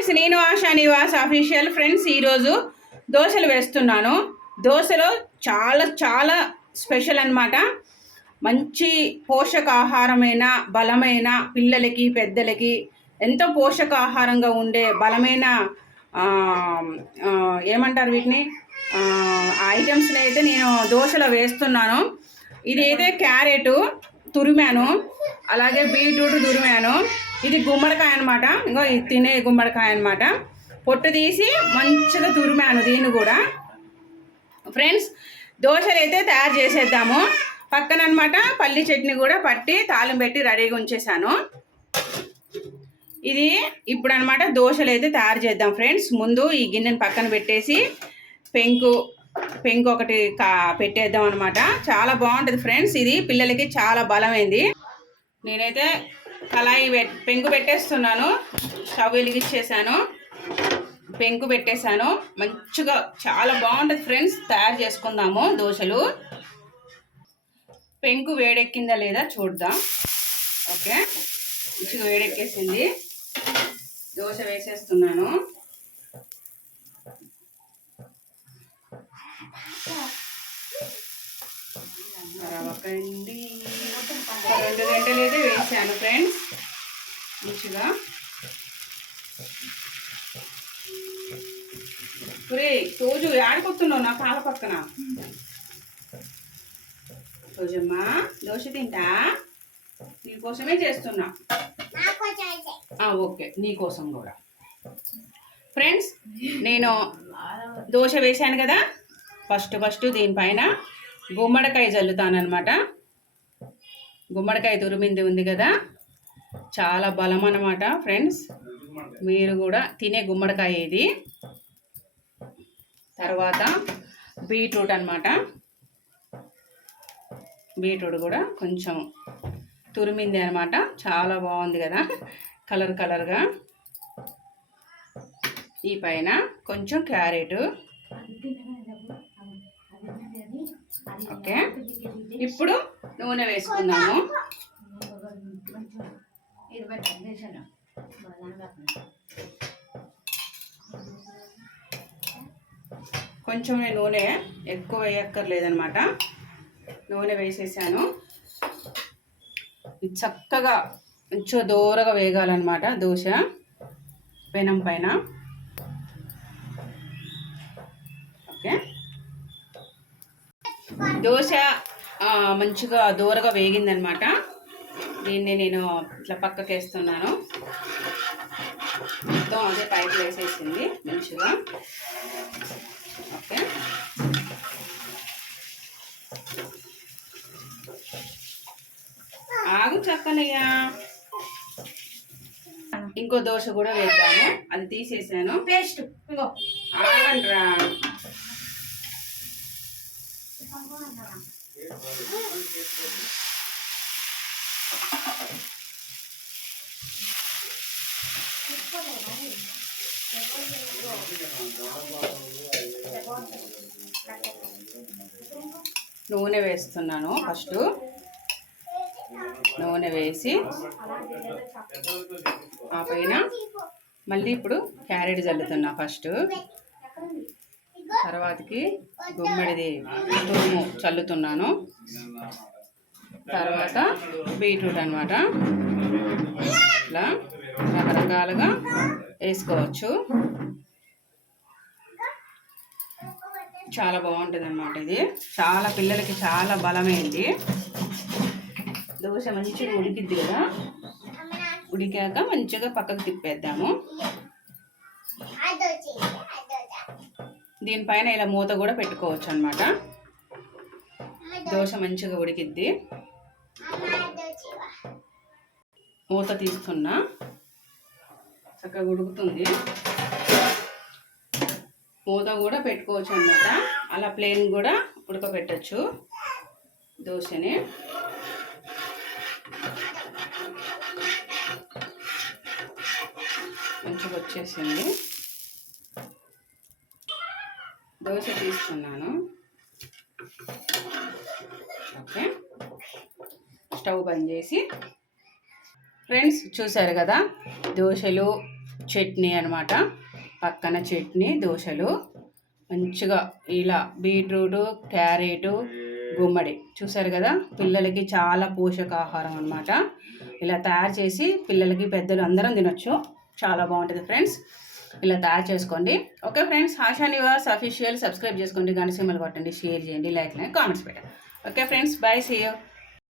Friends నేను ASHA Nivas official friends ఈరోజు దోశలు వేస్తున్నాను. దోశలో చాలా చాలా స్పెషల్ అన్నమాట. మంచి పోషకాహారమైన బలమైన పిల్లలకి పెద్దలకి ఎంతో పోషకాహారంగా ఉండే బలమైన ఏమంటారు వీటిని? ఐటమ్స్ని అయితే నేను దోశలో వేస్తున్నాను. ఇది అయితే క్యారెట్ తురిమాను అలాగే బీట్రూట్ తురిమాను. ఇది గుమ్మడికాయ అనమాట ఇంకో ఇది తినే గుమ్మడికాయ అనమాట పొట్టు తీసి మంచిగా తురిమాను దీన్ని కూడా. ఫ్రెండ్స్ దోశలు అయితే తయారు చేసేద్దాము. పక్కన అనమాట పల్లి చట్నీ కూడా పట్టి తాళం పెట్టి రెడీగా ఉంచేసాను ఇది ఇప్పుడు అనమాట దోశలు అయితే తయారు చేద్దాం ఫ్రెండ్స్. ముందు ఈ గిన్నెని పక్కన పెట్టేసి పెంకు పెంకు ఒకటి కా పెట్టేద్దాం అనమాట చాలా బాగుంటుంది ఫ్రెండ్స్ ఇది. పిల్లలకి చాలా బలమైంది. నేనైతే కళాయి పెట్ పెంకు పెట్టేస్తున్నాను. స్టవ్ వెలిగించేసాను పెంకు పెట్టేశాను. మంచిగా చాలా బాగుంటుంది ఫ్రెండ్స్. తయారు చేసుకుందాము దోశలు. పెంకు వేడెక్కిందా లేదా చూద్దాం. ఓకే. మంచిగా వేడెక్కేసింది. దోశ వేసేస్తున్నాను. రెండు గంటలు అయితే వేసాను ఫ్రెండ్స్. మంచిగా ఒరే రోజు ఆడిపోతున్నావు నా పాల పక్కన. రోజమ్మా దోశ తింటా? నీకోసమే చేస్తున్నా. ఓకే నీకోసం కూడా. ఫ్రెండ్స్ నేను దోశ వేశాను కదా? ఫస్ట్ ఫస్ట్ దీనిపైన గుమ్మడికాయ చల్లుతానమాట గుమ్మడికాయ తురిమింది ఉంది కదా? చాలా బలం అనమాట ఫ్రెండ్స్ మీరు కూడా తినే గుమ్మడికాయ ఇది. తర్వాత బీట్రూట్ అనమాట బీట్రూట్ కూడా కొంచెం తురిమింది అనమాట చాలా బాగుంది కదా కలర్ కలర్గా ఈ పైన కొంచెం క్యారెట్. ఓకే. ఇప్పుడు నూనె వేసుకుందాము. కొంచెం నూనె ఎక్కువ వేయక్కర్లేదనమాట నూనె వేసేసాను. చక్కగా కొంచెం దూరగా వేగాలన్నమాట దోశ పెనం పైన. ఓకే. దోశ మంచిగా దూరగా వేగిందనమాట దీన్ని నేను ఇట్లా పక్కకి వేస్తున్నాను మొత్తం అదే పైకి వేసేసింది మంచిగా. ఓకే? ఆగు చక్కనయ్యా. ఇంకో దోశ కూడా వేద్దాము. అది తీసేసాను. పేస్ట్ ఇంకో ఆగండ్రా. నూనె వేస్తున్నాను ఫస్ట్. నూనె వేసి ఆ పైన మళ్ళీ ఇప్పుడు క్యారెట్ చల్లుతున్నా ఫస్ట్. తర్వాతకి గుమ్మడిది తురుము చల్లుతున్నాను. తర్వాత బీట్రూట్ అనమాట ఇట్లా రకరకాలుగా వేసుకోవచ్చు. చాలా బాగుంటుంది అనమాట ఇది. చాలా పిల్లలకి చాలా బలమైంది. దోశ మంచిగా ఉడికిద్ది కదా. ఉడికాక మంచిగా పక్కకు తిప్పేద్దాము. దీనిపైన ఇలా మూత కూడా పెట్టుకోవచ్చు అనమాట దోశ మంచిగా ఉడికిద్ది. మూత తీస్తున్నా. చక్కగా ఉడుకుతుంది. మూత కూడా పెట్టుకోవచ్చు అనమాట అలా ప్లేన్ కూడా ఉడకబెట్టచ్చు. దోశని. మంచిగా వచ్చేసింది. దోశ తీసుకున్నాను. ఓకే. స్టవ్ బంద్ చేసి. ఫ్రెండ్స్ చూసారు కదా దోశలు చట్నీ అనమాట పక్కన చట్నీ దోశలు. మంచిగా ఇలా బీట్రూటు క్యారెటు గుమ్మడి. చూసారు కదా? పిల్లలకి చాలా పోషకాహారం అనమాట ఇలా తయారు చేసి పిల్లలకి పెద్దలు అందరం తినొచ్చు. చాలా బాగుంటుంది ఫ్రెండ్స్. ఇలా తయారు చేసుకోండి. Okay friends Asha Nivas official. Subscribe చేసుకోండి. గణసీమలు కొట్టండి. షేర్ చేయండి. లైక్ కామెంట్స్ పెట్టండి. Okay friends bye see you.